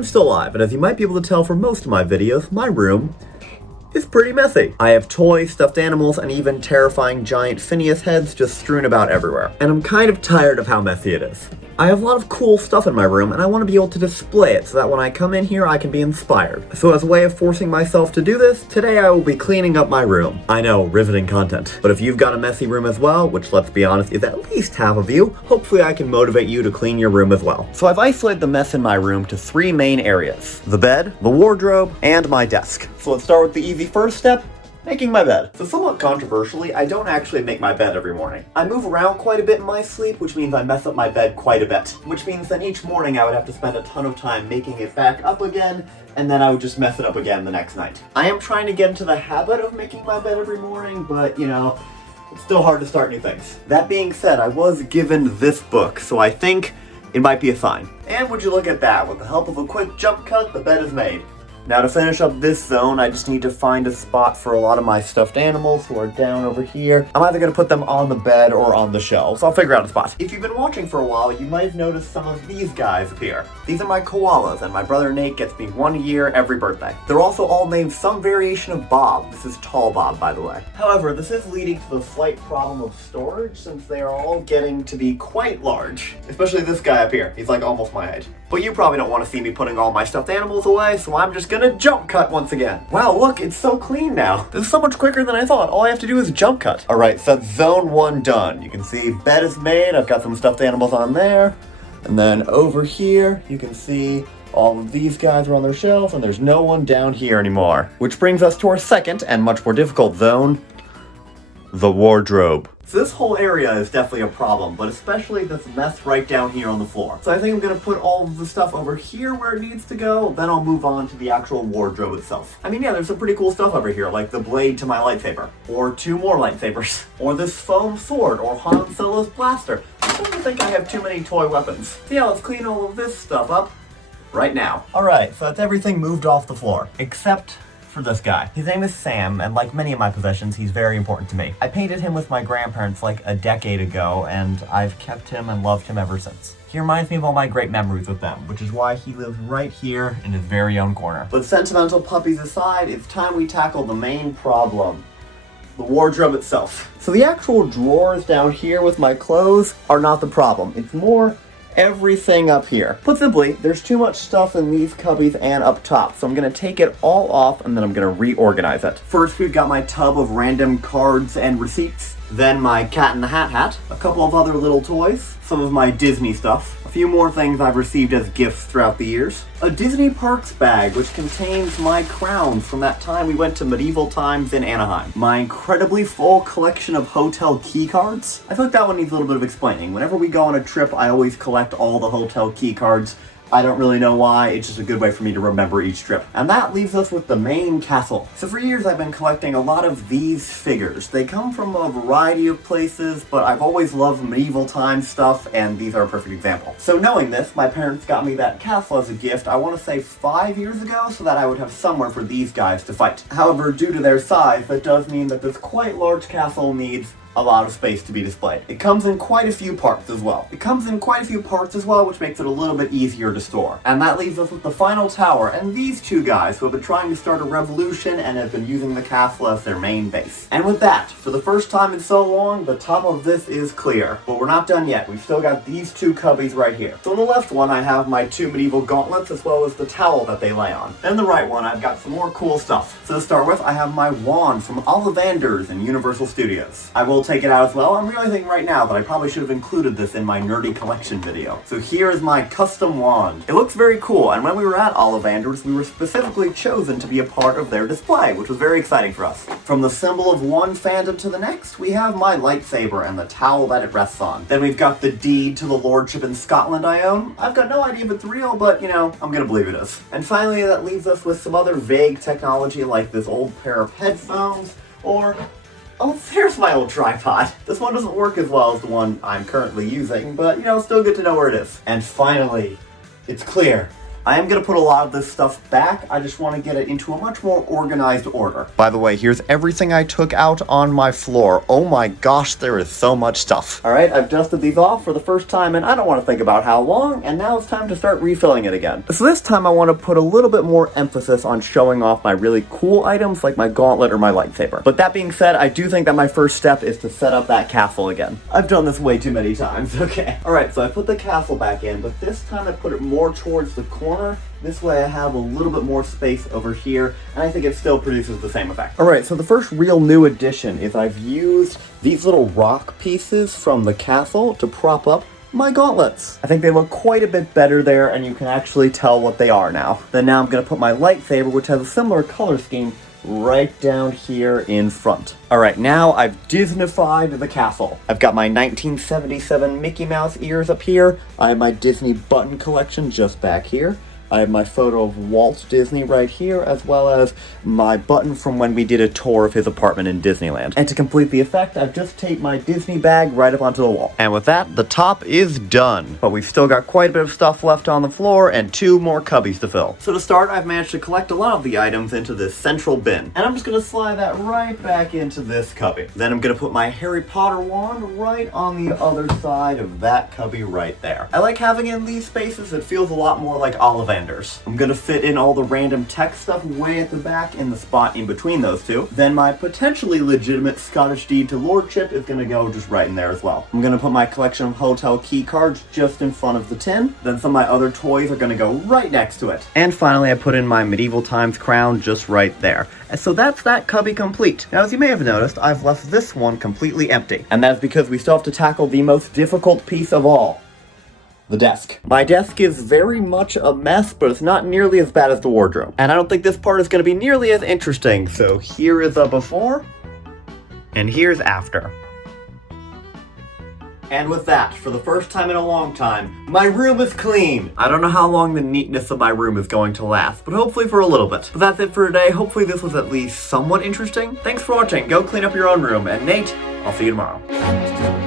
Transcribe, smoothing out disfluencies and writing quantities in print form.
I'm still alive, and as you might be able to tell from most of my videos, my room is pretty messy. I have toys, stuffed animals, and even terrifying giant Phineas heads just strewn about everywhere. And I'm kind of tired of how messy it is. I have a lot of cool stuff in my room, and I want to be able to display it so that when I come in here, I can be inspired. So as a way of forcing myself to do this, today I will be cleaning up my room. I know, riveting content. But if you've got a messy room as well, which let's be honest is at least half of you, hopefully I can motivate you to clean your room as well. So I've isolated the mess in my room to 3 main areas: the bed, the wardrobe, and my desk. So let's start with the easy first step, making my bed. So somewhat controversially, I don't actually make my bed every morning. I move around quite a bit in my sleep, which means I mess up my bed quite a bit. Which means that each morning I would have to spend a ton of time making it back up again, and then I would just mess it up again the next night. I am trying to get into the habit of making my bed every morning, but you know, it's still hard to start new things. That being said, I was given this book, so I think it might be a sign. And would you look at that, with the help of a quick jump cut, the bed is made. Now to finish up this zone, I just need to find a spot for a lot of my stuffed animals who are down over here. I'm either going to put them on the bed or on the shelves. I'll figure out a spot. If you've been watching for a while, you might have noticed some of these guys appear. These are my koalas, and my brother Nate gets me 1 year every birthday. They're also all named some variation of Bob. This is Tall Bob, by the way. However, this is leading to the slight problem of storage, since they are all getting to be quite large. Especially this guy up here. He's like almost my age. But you probably don't want to see me putting all my stuffed animals away, so I'm just gonna jump cut once again. Wow, look, it's so clean now. This is so much quicker than I thought. All I have to do is jump cut. Alright, so that's zone 1 done. You can see bed is made. I've got some stuffed animals on there. And then over here, you can see all of these guys are on their shelf, and there's no one down here anymore. Which brings us to our second and much more difficult zone, the wardrobe. So this whole area is definitely a problem, but especially this mess right down here on the floor. So I think I'm gonna put all of the stuff over here where it needs to go, then I'll move on to the actual wardrobe itself. I mean, yeah, there's some pretty cool stuff over here, like the blade to my lightsaber, or 2 more lightsabers, or this foam sword, or Han Solo's blaster. I don't think I have too many toy weapons. So yeah, let's clean all of this stuff up right now. Alright, so that's everything moved off the floor, except for this guy. His name is Sam, and like many of my possessions, he's very important to me. I painted him with my grandparents like a decade ago, and I've kept him and loved him ever since. He reminds me of all my great memories with them, which is why he lives right here in his very own corner. But sentimental puppies aside, it's time we tackle the main problem: the wardrobe itself. So the actual drawers down here with my clothes are not the problem. It's more everything up here. Put simply, there's too much stuff in these cubbies and up top, so I'm gonna take it all off and then I'm gonna reorganize it. First, we've got my tub of random cards and receipts, then my Cat in the Hat hat, a couple of other little toys, some of my Disney stuff, a few more things I've received as gifts throughout the years, a Disney Parks bag which contains my crowns from that time we went to medieval times in Anaheim, my incredibly full collection of hotel key cards. I feel like that one needs a little bit of explaining. Whenever we go on a trip, I always collect all the hotel key cards. I don't really know why, it's just a good way for me to remember each trip. And that leaves us with the main castle. So for years I've been collecting a lot of these figures. They come from a variety of places, but I've always loved medieval times stuff, and these are a perfect example. So knowing this, my parents got me that castle as a gift, I want to say 5 years ago, so that I would have somewhere for these guys to fight. However, due to their size, that does mean that this quite large castle needs a lot of space to be displayed. It comes in quite a few parts as well. Which makes it a little bit easier to store. And that leaves us with the final tower, and these 2 guys who have been trying to start a revolution and have been using the castle as their main base. And with that, for the first time in so long, the top of this is clear. But we're not done yet. We've still got these 2 cubbies right here. So on the left one, I have my 2 medieval gauntlets as well as the towel that they lay on. Then the right one, I've got some more cool stuff. So to start with, I have my wand from Ollivanders in Universal Studios. I will take it out as well. I'm realizing right now that I probably should have included this in my nerdy collection video. So here is my custom wand. It looks very cool, and when we were at Ollivanders, we were specifically chosen to be a part of their display, which was very exciting for us. From the symbol of one fandom to the next, we have my lightsaber and the towel that it rests on. Then we've got the deed to the lordship in Scotland I own. I've got no idea if it's real, but you know, I'm gonna believe it is. And finally, that leaves us with some other vague technology like this old pair of headphones, or oh, there's my old tripod. This one doesn't work as well as the one I'm currently using, but you know, still good to know where it is. And finally, it's clear. I am going to put a lot of this stuff back. I just want to get it into a much more organized order. By the way, here's everything I took out on my floor. Oh my gosh, there is so much stuff. All right, I've dusted these off for the first time, and I don't want to think about how long, and now it's time to start refilling it again. So this time I want to put a little bit more emphasis on showing off my really cool items like my gauntlet or my lightsaber. But that being said, I do think that my first step is to set up that castle again. I've done this way too many times, okay. All right, so I put the castle back in, but this time I put it more towards the corner. This way I have a little bit more space over here, and I think it still produces the same effect. Alright, so the first real new addition is I've used these little rock pieces from the castle to prop up my gauntlets. I think they look quite a bit better there, and you can actually tell what they are now. Then now I'm going to put my lightsaber, which has a similar color scheme, right down here in front. Alright, now I've Disneyfied the castle. I've got my 1977 Mickey Mouse ears up here. I have my Disney button collection just back here. I have my photo of Walt Disney right here, as well as my button from when we did a tour of his apartment in Disneyland. And to complete the effect, I've just taped my Disney bag right up onto the wall. And with that, the top is done. But we've still got quite a bit of stuff left on the floor and 2 more cubbies to fill. So to start, I've managed to collect a lot of the items into this central bin. And I'm just going to slide that right back into this cubby. Then I'm going to put my Harry Potter wand right on the other side of that cubby right there. I like having it in these spaces. It feels a lot more like Ollivanders. I'm gonna fit in all the random tech stuff way at the back in the spot in between those two. Then my potentially legitimate Scottish deed to lordship is gonna go just right in there as well. I'm gonna put my collection of hotel key cards just in front of the tin. Then some of my other toys are gonna go right next to it. And finally, I put in my medieval times crown just right there. And so that's that cubby complete. Now, as you may have noticed, I've left this one completely empty. And that's because we still have to tackle the most difficult piece of all. The desk. My desk is very much a mess, but it's not nearly as bad as the wardrobe. And I don't think this part is going to be nearly as interesting, so here is a before, and here's after. And with that, for the first time in a long time, my room is clean! I don't know how long the neatness of my room is going to last, but hopefully for a little bit. But that's it for today. Hopefully this was at least somewhat interesting. Thanks for watching. Go clean up your own room, and Nate, I'll see you tomorrow.